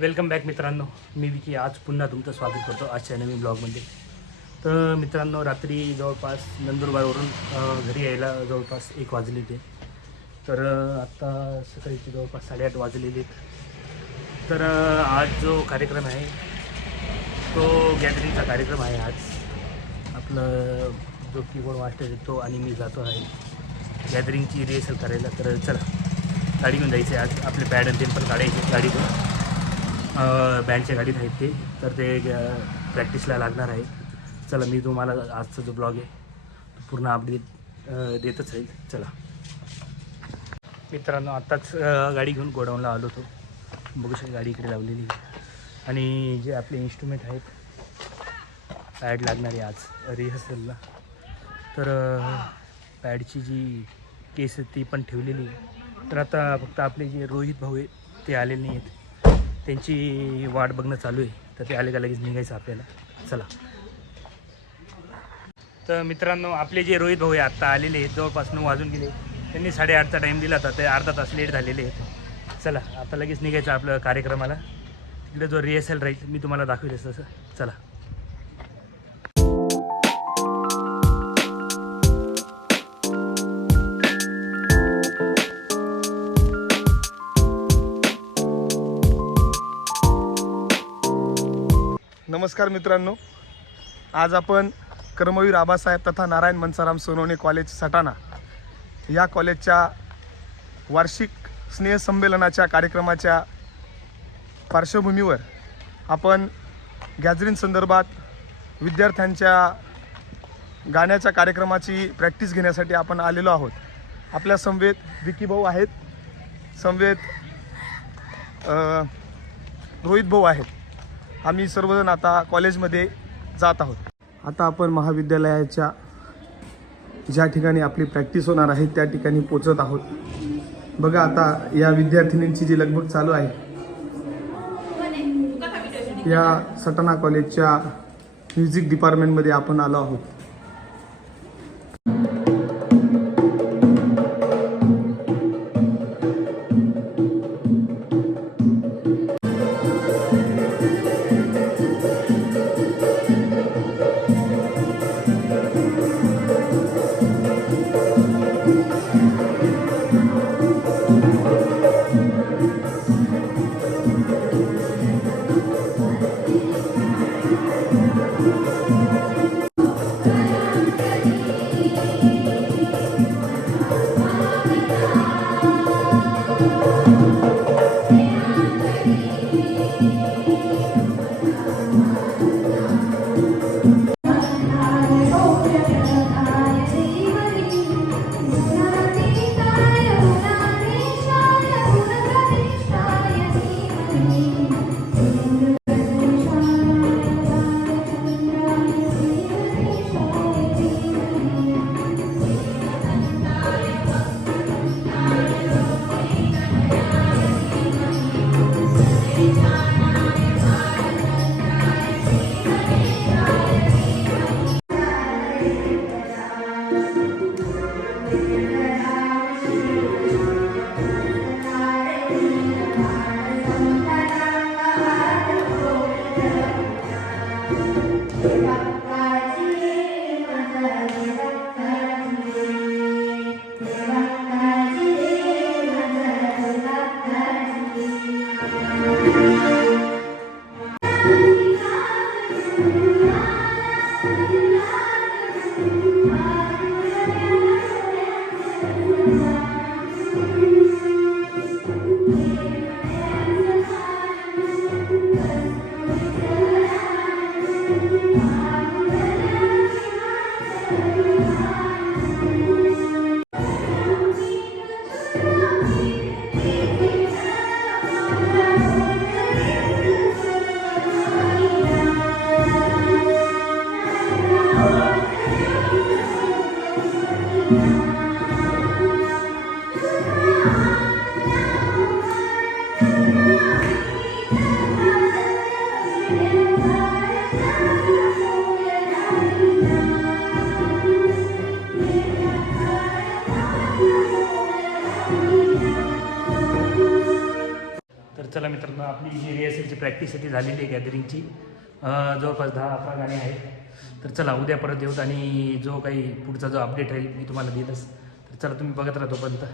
Welcome back मित्रांनो. मी विकी आज पुन्हा तुमचं स्वागत करतो आजच्या नवीन ब्लॉगमध्ये. तर मित्रांनो, रात्री जवळपास नंदुरबारवरून घरी यायला जवळपास 1 वाजले ते. तर आत्ता सकाळीचे जवळपास 8:30 वाजलेले. तर आज जो कार्यक्रम आहे तो गॅदरिंगचा कार्यक्रम आहे. आज आपलं जो कीबोर्ड मास्टर येतो आणि मी जातो आहे गॅदरिंगची रिहर्सल करायला. तर चला, गाडी घेऊन जायचं आहे आज. आपले पॅड आणि ते पण काढायचे गाडीतून. बँडच्या गाडीत आहेत ते, तर ते प्रॅक्टिसला लागणार आहे. चला, मी तुम्हाला आजचा जो ब्लॉग आहे तो पूर्ण अपडेट देतच राहील. चला मित्रांनो, आत्ताच गाडी घेऊन गोडाऊनला आलो होतो. बघू शकता गाडी इकडे लावलेली आणि जे आपले इन्स्ट्रुमेंट आहेत पॅड लागणार आहे आज रिहर्सलला. तर पॅडची जी केस आहे ती पण ठेवलेली आहे. तर आता फक्त आपले जे रोहित भाऊ आहे ते आलेले नाही आहेत, त्यांची वाट बघणं चालू आहे. तर ते आले का लगेच निघायचं आपल्याला. चला. तर मित्रांनो, आपले जे रोहित भाऊ आहे आत्ता आलेले आहेत. जवळपास 9 वाजून गेले. त्यांनी 8:30चा टाईम दिला होता, ते अर्धा तास लेट झालेले आहेत. चला, आता लगेच निघायचं आपलं कार्यक्रमाला. तिकडे जो रिहर्सल राहील मी तुम्हाला दाखवेलच तसं. चला. नमस्कार मित्रांनो, आज आपण कर्मवीर आबासाहेब तथा नारायण मनसाराम सोनवणे कॉलेज सटाणा या कॉलेजच्या वार्षिक स्नेहसंमेलनाच्या कार्यक्रमाच्या पार्श्वभूमीवर आपण गॅदरिंग संदर्भात विद्यार्थ्यांच्या गाण्याच्या कार्यक्रमाची प्रॅक्टिस घेण्यासाठी आपण आलेलो आहोत. आपल्या समवेत विकी भाऊ आहेत, समवेत रोहित भाऊ आहेत. आम्ही सर्वजण आता कॉलेजमध्ये जात आहोत. आता आपण महाविद्यालयाच्या ज्या ठिकाणी आपली प्रॅक्टिस होणार आहे त्या ठिकाणी पोचत आहोत. बघा, आता या विद्यार्थिनींची जी लगबग चालू आहे. या सटाणा कॉलेजच्या म्युझिक डिपार्टमेंटमध्ये आपण आलो आहोत. आपली जी रिहर्सलची प्रॅक्टिस आहे ती झालेली आहे गॅदरिंगची. जवळपास 10-11 गाणी आहेत. तर चला उद्या परत येऊत आणि जो काही पुढचा जो अपडेट राहील मी तुम्हाला देईलच. तर चला तुम्ही बघत राहा तोपर्यंत.